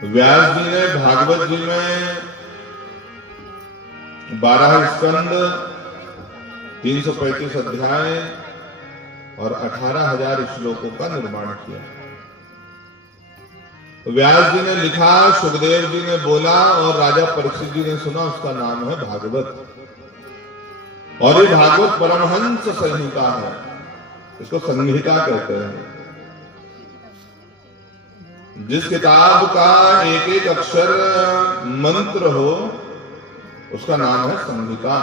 व्यास जी ने भागवत जी में 12 स्कंद, 335 अध्याय और 18,000 श्लोकों का निर्माण किया। व्यास जी ने लिखा, सुखदेव जी ने बोला और राजा परीक्षित जी ने सुना। उसका नाम है भागवत। और ये भागवत परमहंस संहिता है, इसको संहिता कहते हैं। जिस किताब का एक एक अक्षर मंत्र हो उसका नाम है संहिता।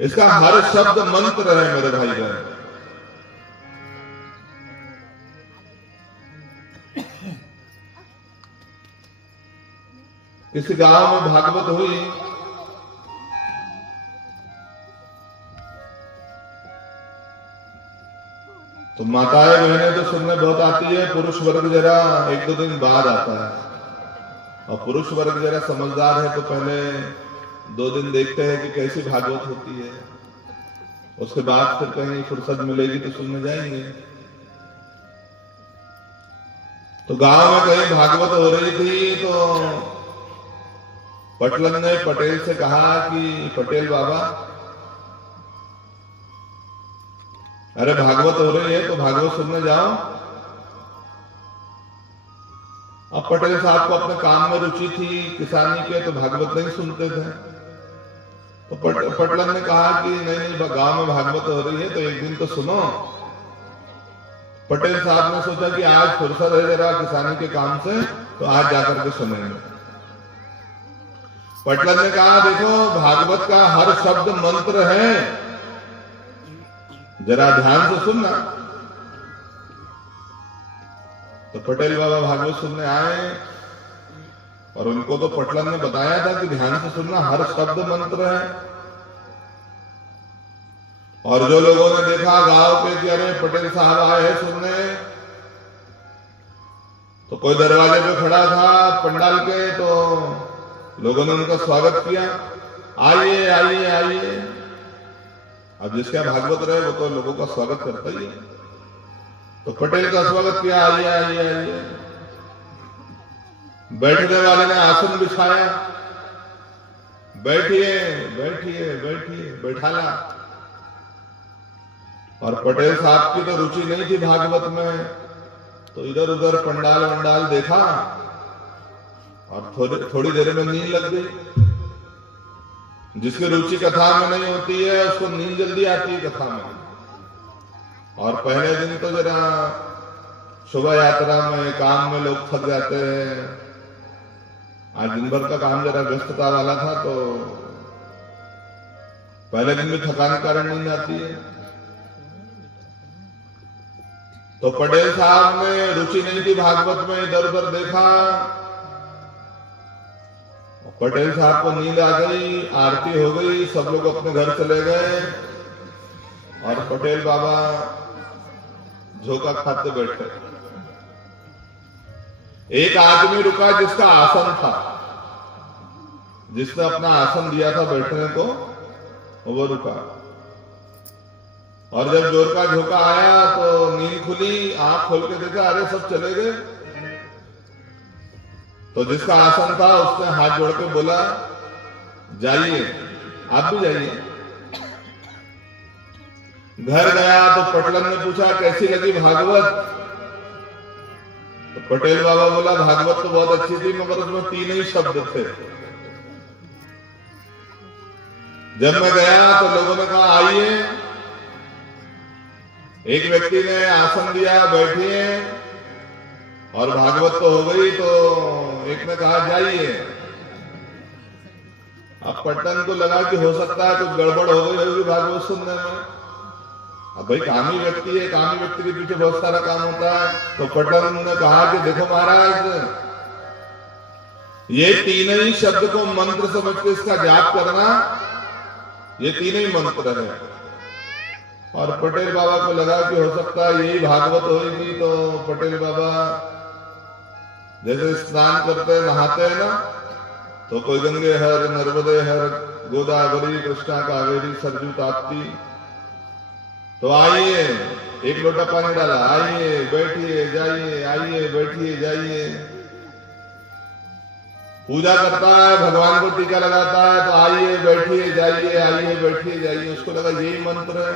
इसका हर शब्द मंत्र है मेरे भाई बहन। किसी गांव में भागवत हुई तो माताएं बहनें तो सुनने बहुत आती है, पुरुष वर्ग जरा 1-2 दिन बाद आता है। और पुरुष वर्ग जरा समझदार है तो पहले 2 दिन देखते हैं कि कैसी भागवत होती है, उसके बाद फिर कहीं फुर्सत मिलेगी तो सुनने जाएंगे। तो गांव में कहीं भागवत हो रही थी तो पटलन ने पटेल से कहा कि पटेल बाबा, अरे भागवत हो रही है तो भागवत सुनने जाओ। अब पटेल साहब को अपने काम में रुचि थी किसानी के, तो भागवत नहीं सुनते थे। तो पटलन ने कहा कि नहीं, गांव में भागवत हो रही है तो एक दिन तो सुनो। पटेल साहब ने सोचा कि आज फुर्सत है जरा किसानी के काम से, तो आज जाकर के सुनेंगे। पटलन ने कहा, देखो भागवत का हर शब्द मंत्र है, जरा ध्यान से सुनना। तो पटेल बाबा भागवत सुनने आए और उनको तो पटलन ने बताया था कि ध्यान से सुनना, हर शब्द मंत्र है। और जो लोगों ने देखा गांव के कि अरे पटेल साहब आए हैं सुनने, तो कोई दरवाजे पे खड़ा था पंडाल के, तो लोगों ने उनका स्वागत किया, आइए आइए आइए। अब जिसका भागवत रहे वो तो लोगों का स्वागत करता ही है। तो पटेल का स्वागत किया, आइए आइए आइए। बैठने वाले ने आसन बिछाया, बैठिए बैठिए बैठिए, बैठाला। और पटेल साहब की तो रुचि नहीं थी भागवत में, तो इधर उधर पंडाल वंडाल देखा और थोड़ी देर में नींद लग गई। जिसकी रुचि कथा में नहीं होती है उसको नींद जल्दी आती है कथा में। और पहले दिन तो जरा शोभा यात्रा में काम में लोग थक जाते हैं, आज दिन भर का काम जरा व्यस्तता वाला था, तो पहले दिन भी थकान के कारण नींद आती है। तो पटेल साहब ने रुचि नहीं थी भागवत में, इधर उधर देखा, पटेल साहब को नींद आ गई, आरती हो गई, सब लोग अपने घर चले गए और पटेल बाबा झोंका खाते बैठे। एक आदमी रुका जिसका आसन था, जिसने अपना आसन दिया था बैठने को, वो रुका। और जब जोर का झोंका आया तो नींद खुली, आंख खोल के देखा, अरे सब चले गए। तो जिसका आसन था उसने हाथ जोड़ के बोला, जाइए आप भी जाइए। घर गया तो पटलन ने पूछा, कैसी लगी भागवत? तो पटेल बाबा बोला, भागवत तो बहुत अच्छी थी मगर उसमें 3 ही शब्द थे। जब मैं गया तो लोगों ने कहा आइए। एक व्यक्ति ने आसन दिया, बैठिए, और भागवत तो हो गई। तो एक ने कहा जाइए। अब पटलन को लगा कि हो सकता है कुछ गड़बड़ हो गई होगी भागवत सुनने में। अब भाई कामी व्यक्ति है, कामी व्यक्ति के पीछे बहुत सारा काम होता है। तो पटलन ने कहा कि देखो महाराज, ये 3 ही शब्द को मंत्र समझ के इसका जाप करना, ये 3 ही मंत्र है। और पटेल बाबा को लगा कि हो सकता है यही भागवत होगी। तो पटेल बाबा जैसे स्नान करते नहाते हैं ना, तो कोई गंगे हर, नर्मदे हर, गोदावरी, कृष्णा, कावेरी, सरजू, ताप्ती। तो आइए एक लोटा पानी डाला, आइए बैठिए जाइए, आइए बैठिए जाइए। पूजा करता है, भगवान को टीका लगाता है, तो आइए बैठिए जाइए, आइए बैठिए जाइए, उसको लगा यही मंत्र है।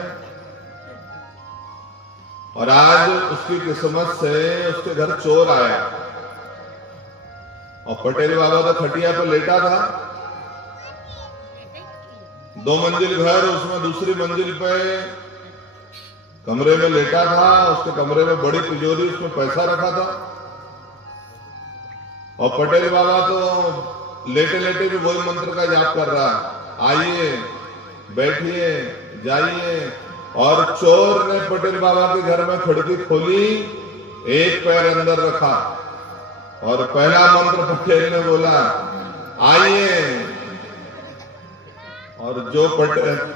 और आज उसकी किस्मत से उसके घर चोर आया, और पटेल बाबा तो खटिया पर लेटा था, 2 मंजिल घर, उसमें दूसरी मंजिल पे कमरे में लेटा था। उसके कमरे में बड़ी तिजोरी, उसमें पैसा रखा था, और पटेल बाबा तो लेटे लेटे भी वही मंत्र का जाप कर रहा, आइए बैठिए जाइए। और चोर ने पटेल बाबा के घर में खिड़की खोली, एक पैर अंदर रखा, और पहला मंत्र पटेल ने बोला, आइए। और जो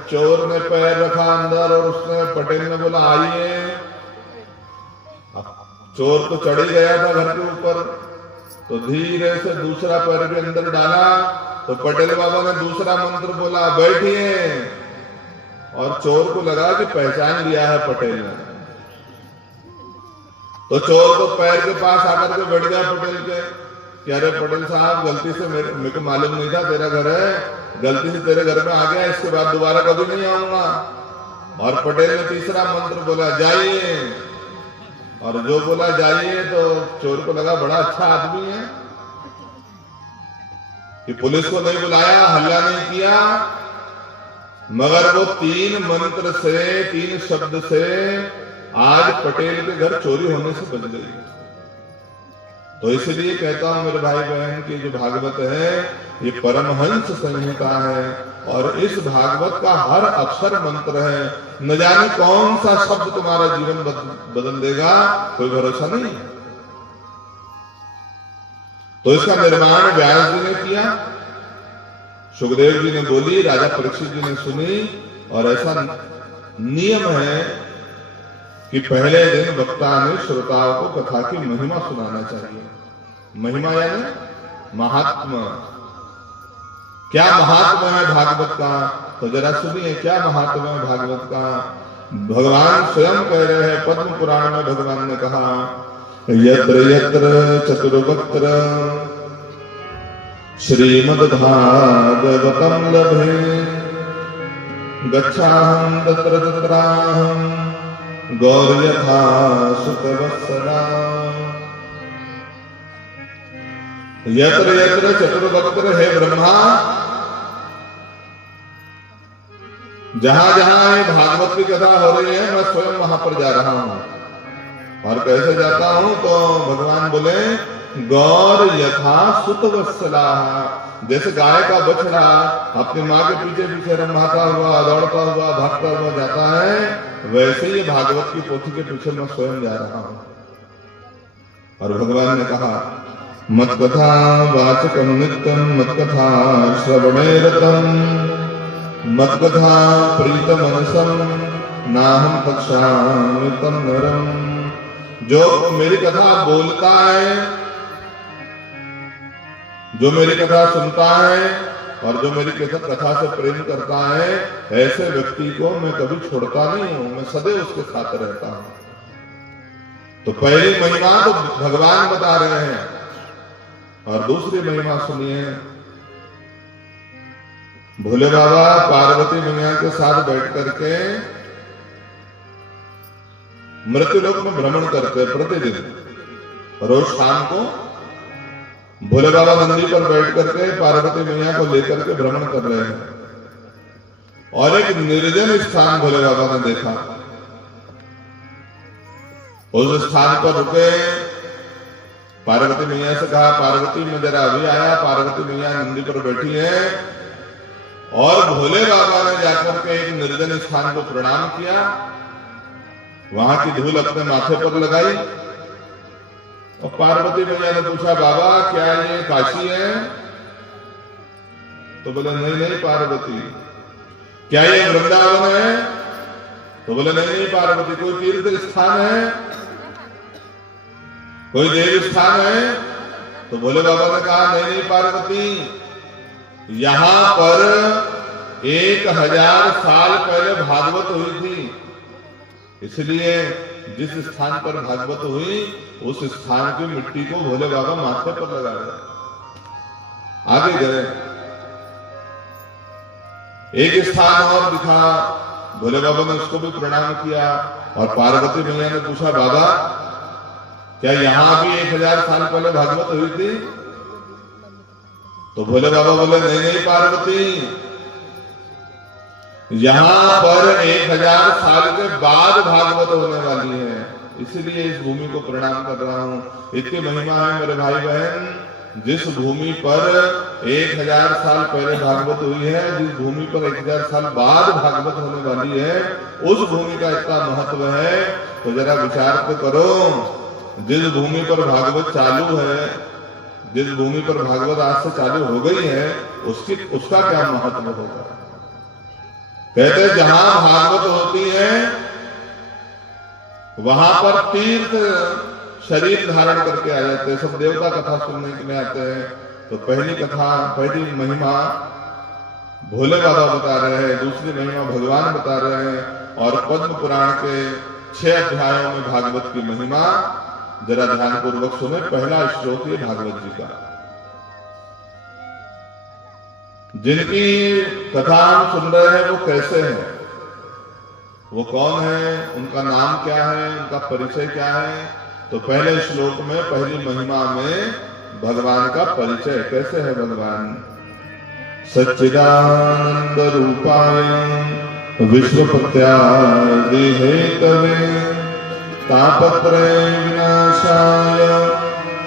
चोर ने पैर रखा अंदर, और उसने पटेल ने बोला आइए। चोर तो चढ़ ही गया था घर के ऊपर, तो धीरे से दूसरा पैर भी अंदर डाला, तो पटेल बाबा ने दूसरा मंत्र बोला, बैठिए। और चोर को लगा कि पहचान लिया है पटेल ने, तो चोर तो पैर के पास आकर के बैठ गया पटेल के, कि अरे पटेल साहब, गलती से मेरे को मालूम नहीं था तेरा घर है, गलती से तेरे घर में आ गया, इसके बाद दोबारा कभी नहीं आऊंगा। और पटेल ने तीसरा मंत्र बोला, जाइए। और जो बोला जाइए, तो चोर को लगा बड़ा अच्छा आदमी है, कि पुलिस को नहीं बुलाया, हल्ला नहीं किया, मगर वो 3 मंत्र से, 3 शब्द से आज पटेल के घर चोरी होने से बच गई। तो इसलिए कहता हूं मेरे भाई बहन की जो भागवत है, ये परमहंस संहिता है, और इस भागवत का हर अक्षर मंत्र है। न जाने कौन सा शब्द तुम्हारा जीवन बदल देगा, कोई भरोसा नहीं। तो इसका निर्माण व्यास जी ने किया, सुखदेव जी ने बोली, राजा परीक्षित जी ने सुनी, और ऐसा नियम है कि पहले दिन वक्ता ने श्रोताओं को कथा की महिमा सुनाना चाहिए। महिमा यानी महात्मा। क्या महात्मा है भागवत का, तो जरा सुनिए क्या महात्मा है भागवत का। भगवान स्वयं कह रहे हैं, पद्म पुराण में भगवान ने कहा, यत्र यत्र चतुर्वक्त्र श्रीमद्भागवतं लभे, गच्छाहं तत्र तत्राहं गौर्यथा सुतवत्सला। यत्र यत्र चतुर्वक्त्र है ब्रह्मा, जहां जहां भागवत की कथा हो रही है, मैं स्वयं वहां पर जा रहा हूं। और कैसे जाता हूं, तो भगवान बोले, गौर यथा सुतवत्सला, जैसे गाय का बछड़ा अपनी माँ के पीछे पीछे रमाता हुआ, दौड़ता हुआ, भागता हुआ जाता है, वैसे ही भागवत की पोथी के पीछे मैं स्वयं जा रहा हूं। और भगवान ने कहा, मत कथा वाचकम नित्यम, मत कथा श्रवणे रतम, मत कथा प्रीत मनसम, नाहम पक्षामि तम नरम। जो मेरी कथा बोलता है, जो मेरी कथा सुनता है, और जो मेरी कथा से प्रेम करता है, ऐसे व्यक्ति को मैं कभी छोड़ता नहीं हूं, मैं सदैव उसके साथ रहता हूं। तो पहली महिमा तो भगवान बता रहे हैं, और दूसरी महिमा सुनिए। भोले बाबा पार्वती मैया के साथ बैठ करके मृत्युलोक में भ्रमण करते प्रतिदिन। रोज शाम को भोले बाबा नंदी पर बैठ करके पार्वती मैया को लेकर के भ्रमण कर रहे हैं, और एक निर्जन स्थान भोले बाबा ने देखा। उस स्थान पर रुके, पार्वती मैया से कहा, पार्वती मैं जरा अभी आया। पार्वती मैया नंदी पर बैठी है, और भोले बाबा ने जाकर के एक निर्जन स्थान को प्रणाम किया, वहां की धूल अपने माथे पर लगाई। और पार्वती मैया ने पूछा, बाबा क्या ये काशी है? तो बोले नहीं नहीं पार्वती। क्या ये वृंदावन है? तो बोले नहीं नहीं पार्वती। कोई तीर्थ स्थान है, कोई देव स्थान है? तो भोले बाबा ने कहा नहीं नहीं पार्वती, यहां पर 1000 साल पहले भागवत हुई थी, इसलिए जिस स्थान पर भागवत हुई उस स्थान की मिट्टी को भोले बाबा माथे पर लगा रहे। आगे गए, एक स्थान और दिखा, भोले बाबा ने उसको भी प्रणाम किया और पार्वती मैया ने पूछा, बाबा क्या यहां भी 1000 साल पहले भागवत हुई थी? तो भोले बाबा बोले, नहीं नहीं पार्वती, यहां पर 1000 साल के बाद भागवत होने वाली है, इसलिए इस भूमि को प्रणाम कर रहा हूं। इतनी महिमा है मेरे भाई बहन, जिस भूमि पर 1000 साल पहले भागवत हुई है, जिस भूमि पर 1000 साल बाद भागवत होने वाली है, उस भूमि का इतना महत्व है। तो जरा विचार तो करो, जिस भूमि पर भागवत चालू है, जिस भूमि पर भागवत आज से चालू हो गई है, उसका क्या महत्व होगा। कहते जहां भागवत होती है वहां पर तीर्थ शरीर धारण करके आ जाते हैं, सब देवता कथा सुनने के लिए आते हैं। तो पहली महिमा भोले बाबा बता रहे हैं, दूसरी महिमा भगवान बता रहे हैं, और पद्म पुराण के 6 अध्यायों में भागवत की महिमा जरा ध्यान पूर्वक सुने। पहला श्लोक है भागवत जी का, जिनकी कथा हम सुन रहे हैं वो कैसे हैं, वो कौन है, उनका नाम क्या है, उनका परिचय क्या है। तो पहले श्लोक में, पहली महिमा में भगवान का परिचय कैसे है। भगवान सच्चिदानंद रूपाय विश्वपत्यादि हेतवे तापत्रय विनाशाय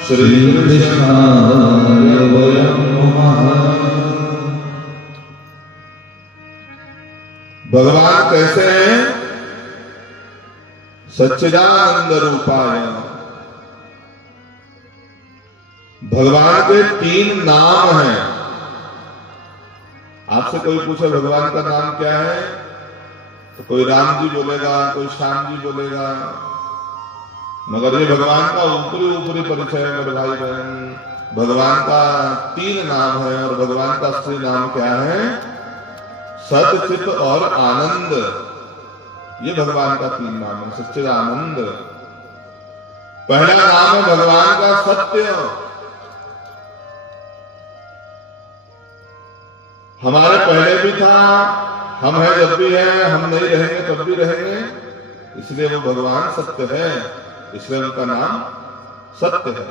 श्री कृष्णाय वयं नमः। भगवान कैसे हैं? सच्चिदानंद रूपाय। भगवान के 3 नाम हैं। आपसे कोई पूछे भगवान का नाम क्या है, तो कोई राम जी बोलेगा, कोई श्याम जी बोलेगा, मगर ये भगवान का ऊपरी परिचय है मेरे भाई बहन। भगवान का 3 नाम है, और भगवान का असली नाम क्या है? सत, चित और आनंद। ये भगवान का 3 नाम है, सच्चिदानंद। पहला नाम है भगवान का सत्य। हमारे पहले भी था, हम हैं जब भी है, हम नहीं रहेंगे तब भी रहेंगे, इसलिए वो भगवान सत्य है, इसलिए उनका नाम सत्य है।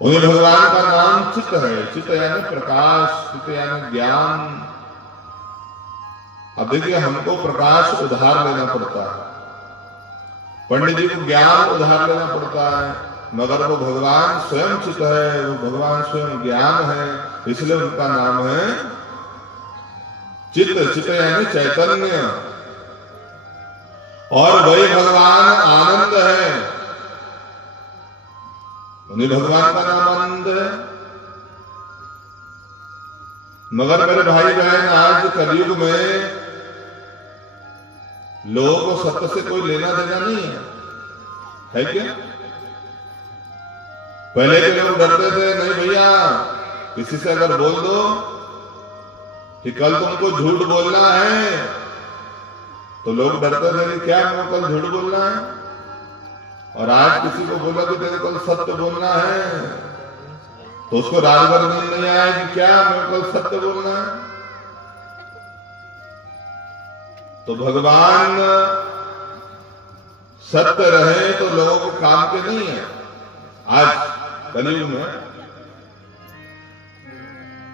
उन्हीं भगवान का नाम चित्त है। चित्त यानी प्रकाश, चित्त यानी ज्ञान। अब देखिए, हमको प्रकाश उधार लेना पड़ता है, पंडित जी को ज्ञान उधार लेना पड़ता है, मगर वो भगवान स्वयं चित्त है, वो भगवान स्वयं ज्ञान है, इसलिए उनका नाम है चित्त। चित्त यानी चैतन्य। और वही भगवान आनंद है, उन्हीं भगवान का नाम आनंद है। मगर मेरे भाई बहन, आज कलयुग में लोगों को सत्य से कोई लेना देना नहीं है क्या? पहले के लोग डरते थे, नहीं भैया किसी से अगर बोल दो कि कल तुमको झूठ बोलना है, तो लोग डरते थे कि क्या मैं कल झूठ बोलना है। और आज किसी को बोला कि तेरे कल सत्य बोलना है, तो उसको रात भर नींद नहीं आया कि क्या मैं कल सत्य बोलना है। तो भगवान सत्य रहे तो लोगों के काम के नहीं है। आज कलयुग में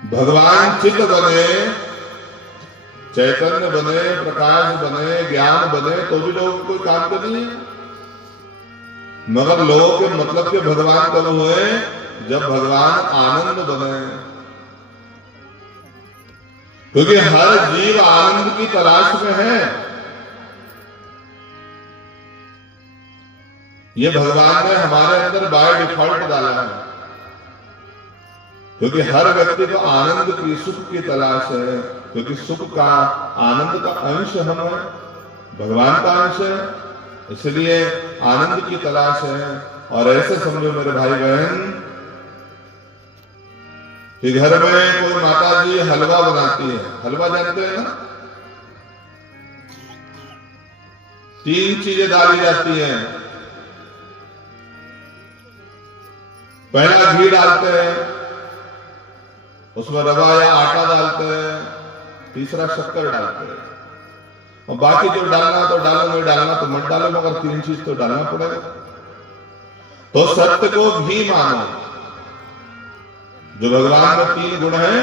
भगवान चित्त बने, चैतन्य बने, प्रकाश बने, ज्ञान बने, तो भी लोगों को कोई काम के नहीं है। मगर लोगों के मतलब के भगवान कब हुए? जब भगवान आनंद बने। क्योंकि हर जीव आनंद की तलाश में है। ये भगवान ने हमारे अंदर बाय डिफॉल्ट डाला है, क्योंकि हर व्यक्ति को आनंद की, सुख की तलाश है। क्योंकि सुख का, आनंद का अंश हम है, भगवान का अंश है, इसलिए आनंद की तलाश है। और ऐसे समझो मेरे भाई बहन कि घर में कोई माता जी हलवा बनाती है, हलवा जानते हैं ना? तीन चीजें डाली जाती हैं। पहला घी डालते हैं, उसमें रवा या आटा डालते हैं, तीसरा शक्कर डालते हैं, और बाकी जो डालना तो डालो, नहीं डालना तो मत डालो, मगर तीन चीज तो डालना पड़ेगा। तो सत्य को घी मानो। जो भगवान में तीन गुण हैं,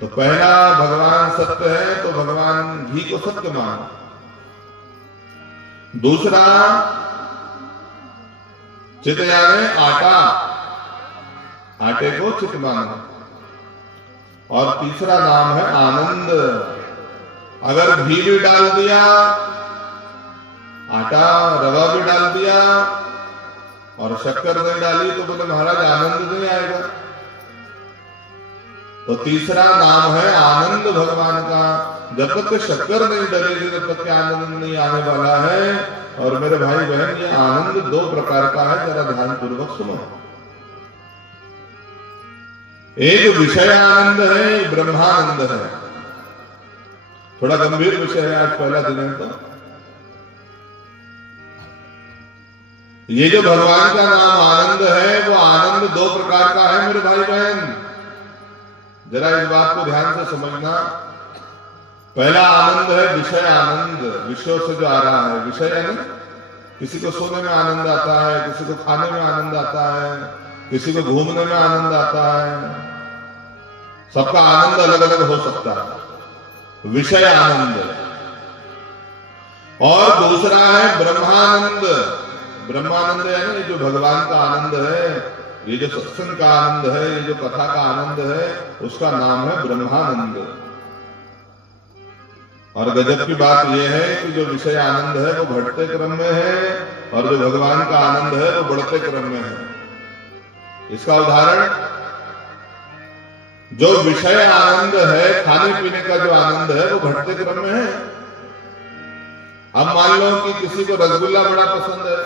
तो पहला भगवान सत्य है, तो भगवान घी को सत्य मानो। दूसरा चित यानी आटा, आटे को चित मानो। और तीसरा नाम है आनंद। अगर घी भी डाल दिया, आटा रवा भी डाल दिया और शक्कर नहीं डाली, तो बोले महाराज आनंद नहीं आएगा। तो तीसरा नाम है आनंद भगवान का। जब तक शक्कर नहीं डलेगी तब तक आनंद नहीं आने वाला है। और मेरे भाई बहन, ये आनंद दो प्रकार का है, जरा ध्यान पूर्वक सुनो। एक विषय आनंद है, एक ब्रह्मानंद है। थोड़ा गंभीर विषय है, आज पहला दिन है। तो ये जो भगवान का नाम आनंद है, वो आनंद दो प्रकार का है मेरे भाई बहन। जरा इस बात को ध्यान से समझना। पहला आनंद है विषय आनंद, विषयों से जो आ रहा है। विषय है ना, किसी को सोने में आनंद आता है, किसी को खाने में आनंद आता है, किसी को घूमने में आनंद आता है। सबका आनंद अलग अलग हो सकता है, विषय आनंद। और दूसरा है ब्रह्मानंद। ब्रह्मानंद है ना, ये जो भगवान का आनंद है, ये जो सत्संग का आनंद है, ये जो कथा का आनंद है, उसका नाम है ब्रह्मानंद। और गजब की बात यह है कि जो विषय आनंद है वो घटते क्रम में है, और जो भगवान का आनंद है वो बढ़ते क्रम में है। इसका उदाहरण, जो विषय आनंद है, खाने पीने का जो आनंद है, वो घटते क्रम में है। अब मान लो कि किसी को रसगुल्ला बड़ा पसंद है,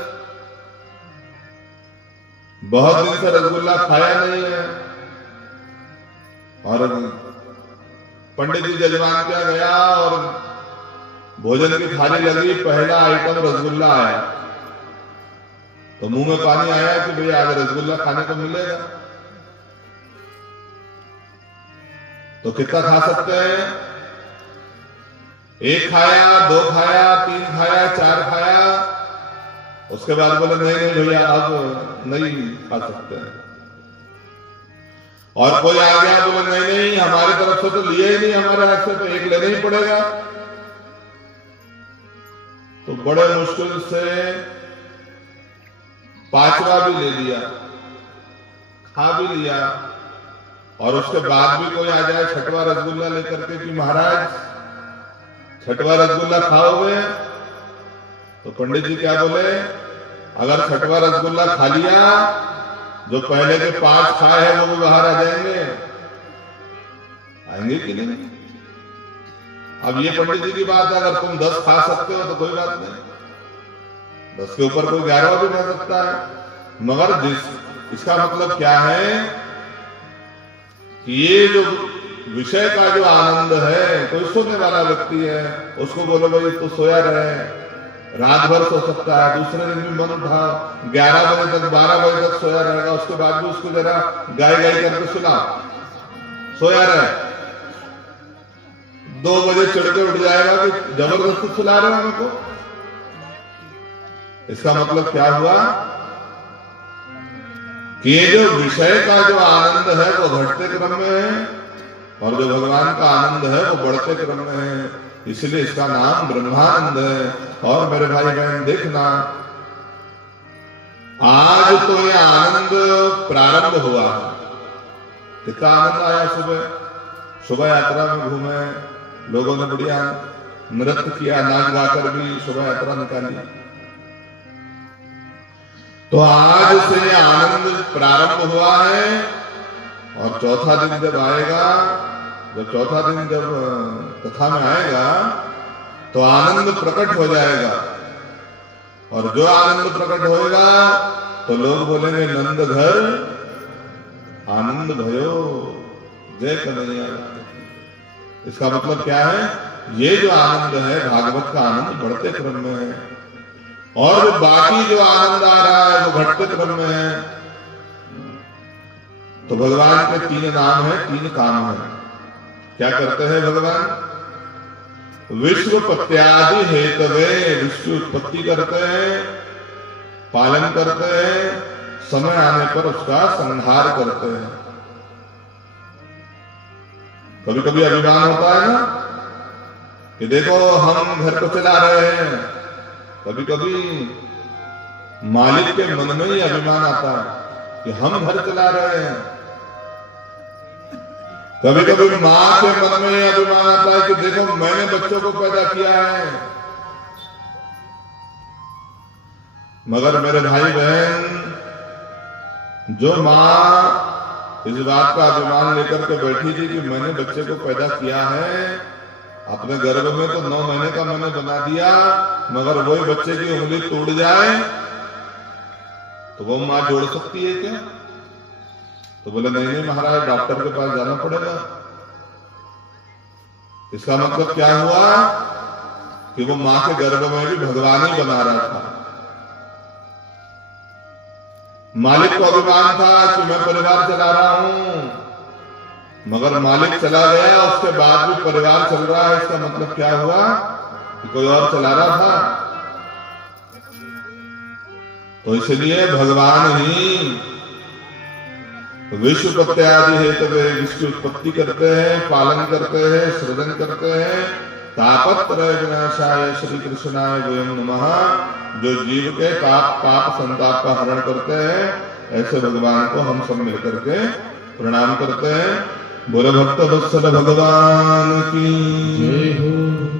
बहुत दिन से रसगुल्ला खाया नहीं है, और पंडित जी जजमान क्या गया और भोजन की थाली लगी, पहला आइटम रसगुल्ला आया, तो मुंह में पानी आया कि भैया आज रसगुल्ला खाने को मिलेगा। तो कितना खा सकते हैं? एक खाया, दो खाया, तीन खाया, चार खाया, उसके बाद बोले नहीं नहीं भैया अब नहीं खा सकते हैं। और कोई आ गया बोले नहीं नहीं हमारी तरफ से तो लिए ही नहीं, हमारे हाथ से तो एक लेना ही पड़ेगा। तो बड़े मुश्किल से पांचवा भी ले लिया, खा भी लिया, और उसके बाद भी कोई आ जाए छठवा रसगुल्ला लेकर के कि महाराज छठवा रसगुल्ला खाओगे? तो पंडित जी क्या बोले, अगर छठवा रसगुल्ला खा लिया, जो पहले के 5 खाए हैं वो भी बाहर आ जाएंगे। आएंगे कि नहीं? अब ये पंडित जी की बात है, अगर तुम 10 खा सकते हो तो कोई बात नहीं, 10 के ऊपर कोई 11वां भी खा सकता है। मगर इसका मतलब क्या है कि ये जो विषय का जो आनंद है, कोई सोने वाला व्यक्ति है, उसको बोलो भाई तो सोया रहे, रात भर सो सकता है, दूसरे दिन भी मन उठा 11 बजे तक 12 बजे तक सोया रहेगा, उसके बाद भी उसको जरा गाय गाय करके सुना, सोया रहे, 2 बजे चढ़ के उठ जाएगा कि जबरदस्ती सुला रहे हो हमको। इसका मतलब क्या हुआ कि ये जो विषय का जो आनंद है वो घटते क्रम में है, और जो भगवान का आनंद है वो बढ़ते क्रम में है, इसलिए इसका नाम ब्रह्मानंद है। और मेरे भाई बहन देखना, आज तो ये आनंद प्रारंभ हुआ है। कितना आनंद आया, सुबह यात्रा में घूमे, लोगों ने बढ़िया नृत्य किया, नाच गाकर भी शोभा यात्रा निकाली। तो आज से आनंद प्रारंभ हुआ है, और चौथा दिन जब आएगा, जब चौथा दिन जब कथा में आएगा तो आनंद प्रकट हो जाएगा, और जो आनंद प्रकट होएगा तो लोग बोलेंगे नंद घर आनंद भयो जय कन्हैया। इसका मतलब क्या है ये जो आनंद है भागवत का आनंद बढ़ते क्रम में है, और बाकी जो आनंद आ रहा है वो घटते क्रम में है। तो भगवान के 3 नाम है, 3 काम है। क्या करते हैं भगवान? विश्व पत्यादि हेतवे, विश्व की उत्पत्ति करते हैं, पालन करते हैं, समय आने पर उसका संहार करते हैं। कभी कभी अभिमान होता है ना कि देखो हम घर को चला रहे हैं, कभी कभी मालिक के मन में ही अभिमान आता है कि हम घर चला रहे हैं। कभी कभी माँ के मन में यह अभिमान आता है कि देखो मैंने बच्चों को पैदा किया है। मगर मेरे भाई बहन, जो माँ इस बात का अभिमान लेकर के बैठी थी कि मैंने बच्चे को पैदा किया है, अपने गर्भ में तो 9 महीने का मैंने बना दिया, मगर वही बच्चे की उंगली टूट जाए तो वो माँ जोड़ सकती है क्या? तो बोले नहीं नहीं महाराज, डॉक्टर के पास जाना पड़ेगा। इसका मतलब क्या हुआ कि वो मां के गर्भ में भी भगवान ही बना रहा था। मालिक को अभिमान था कि मैं परिवार चला रहा हूं, मगर मालिक चला गया, उसके बाद भी परिवार चल रहा है। इसका मतलब क्या हुआ कि कोई और चला रहा था। तो इसलिए भगवान ही विश्व पत्यादि हेतवे, विश्व की उत्पत्ति करते हैं, पालन करते हैं, सृजन करते हैं। तापत्रय विनाशाय श्री कृष्णाय वयं नमः, जो जीव के पाप संताप का हरण करते हैं, ऐसे भगवान को हम सब मिलकर के प्रणाम करते हैं। बोले भक्त वत्सल भगवान की जय हो,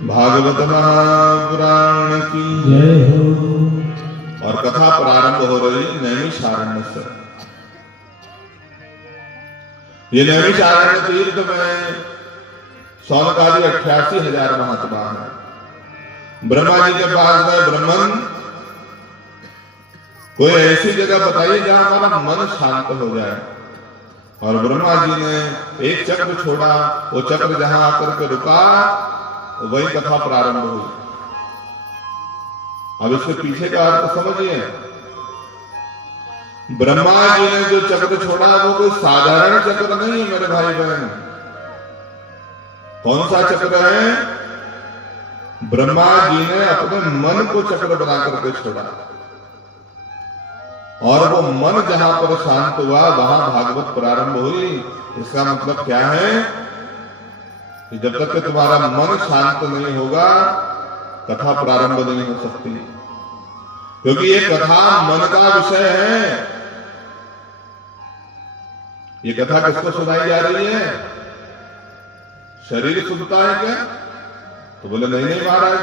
भागवत महापुराण की जय हो। और कथा प्रारंभ हो रही नैमिषारण्य से। ये नैमिषारण्य तीर्थ में सौनकादि 88,000 महात्मा है। ब्रह्मा जी के पास गए, ब्रह्मन कोई ऐसी जगह बताइए जहां हमारा मन शांत हो जाए। और ब्रह्मा जी ने एक चक्र छोड़ा, वो चक्र जहां आकर के रुका, वही कथा प्रारंभ हुई। अब इसके पीछे का अर्थ समझिए। ब्रह्मा जी ने जो चक्र छोड़ा वो कोई साधारण चक्र नहीं है मेरे भाई बहन। कौन सा चक्र है? ब्रह्मा जी ने अपने मन को चक्र बना करके छोड़ा, और वो मन जहां पर शांत हुआ वहां भागवत प्रारंभ हुई। इसका मतलब क्या है कि जब तक कि तुम्हारा मन शांत नहीं होगा, कथा प्रारंभ नहीं हो सकती। क्योंकि ये कथा मन का विषय है। ये कथा किसको सुनाई जा रही है? शरीर सुनता है क्या? तो बोले नहीं नहीं महाराज,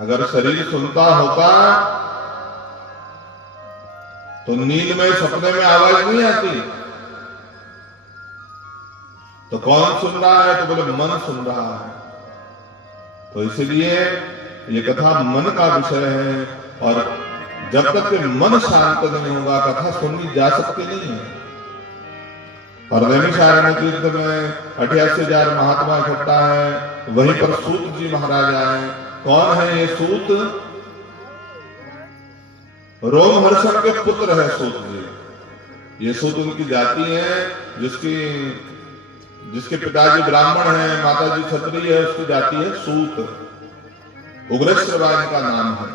अगर शरीर सुनता होता तो नींद में, सपने में आवाज नहीं आती। तो कौन सुन रहा है? तो बोले मन सुन रहा है। तो इसलिए ये कथा मन का विषय है, और जब तक कि मन शांत नहीं होगा कथा सुननी जा सकती नहीं है। और नैमिषारण्य तीर्थ में 88,000 महात्मा इकट्ठा है। वहीं पर सूत जी महाराज आए। कौन है ये सूत? रोमहर्षण के पुत्र है सूत जी। ये सूत उनकी जाति है, जिसके पिताजी ब्राह्मण है, माताजी क्षत्रिय है, उसकी जाति है सूत। उग्रश्रवा इनका नाम है।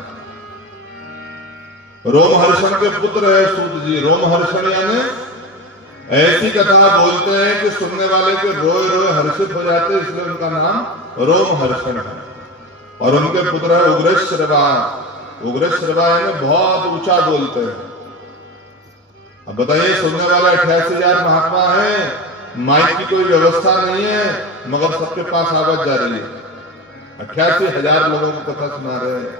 रोमहर्षण के पुत्र है सूत जी। रोमहर्षण यानी ऐसी कथा बोलते हैं कि सुनने वाले के रोए रोए हर्षित हो जाते, इसलिए उनका नाम रोमहर्षण है। और उनके पुत्र है उग्रश्रवा। उग्रश्रवा यानी बहुत ऊंचा बोलते हैं। अब बताइए, सुनने वाला 88,000 महात्मा है, माइक की कोई व्यवस्था नहीं है, मगर सबके पास आवाज जा रही है। 88,000 लोगों को कथा सुना रहे हैं,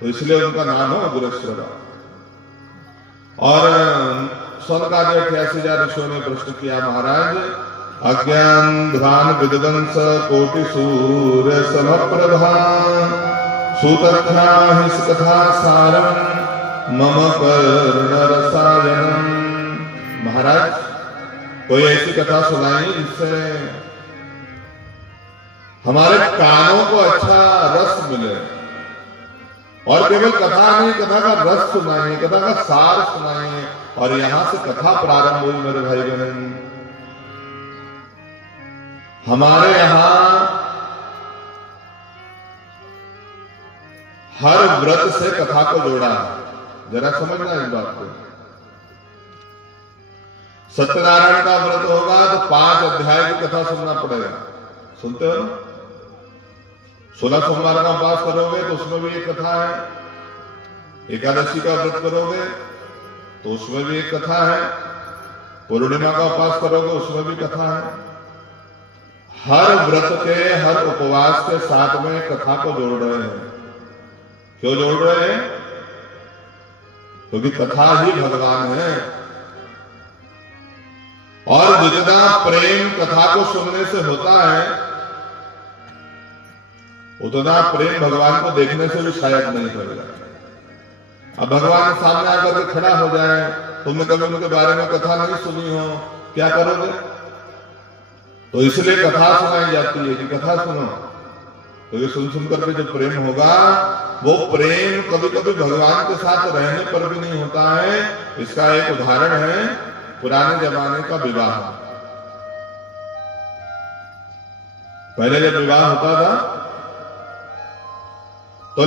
तो इसलिए उनका नाम है उग्रश्रवा। और सौनकादि 88,000 ऋषियों ने प्रश्न किया, महाराज अज्ञान ध्यान विद्वंस कोटि सूर्य समप्रभा सुतथ्याहिस कथा सारम मम कर्ण रसायनम। महाराज कोई ऐसी कथा सुनाई जिससे हमारे कानों को अच्छा रस मिले, और केवल कथा नहीं, कथा का रस सुनाइए, कथा का सार सुनाइए। और यहां से कथा प्रारंभ हुई मेरे भाई बहन। हमारे यहां हर व्रत से कथा को जोड़ा, जरा समझना इस बात को। सत्यनारायण का व्रत होगा तो 5 अध्याय की कथा सुनना पड़ेगा, सुनते हो? 16 सोमवार का उपवास करोगे तो उसमें भी एक कथा है, एकादशी का व्रत करोगे तो उसमें भी एक कथा है, पूर्णिमा का उपवास करोगे उसमें भी कथा है। हर व्रत के, हर उपवास के साथ में कथा को जोड़ रहे हैं। क्यों जोड़ रहे हैं? क्योंकि कथा ही भगवान है। और जितना प्रेम कथा को सुनने से होता है, उतना प्रेम भगवान को देखने से भी शायद नहीं होगा। अब भगवान सामने आकर के खड़ा हो जाए, तुमने कभी उनके बारे में कथा नहीं सुनी हो, क्या करोगे? तो इसलिए कथा सुनाई जाती है कि कथा सुनो। तो ये सुन सुन करके जो प्रेम होगा, वो प्रेम कभी कभी भगवान के साथ रहने पर भी नहीं होता है। इसका एक उदाहरण है पुराने जमाने का विवाह। पहले जब विवाह होता था तो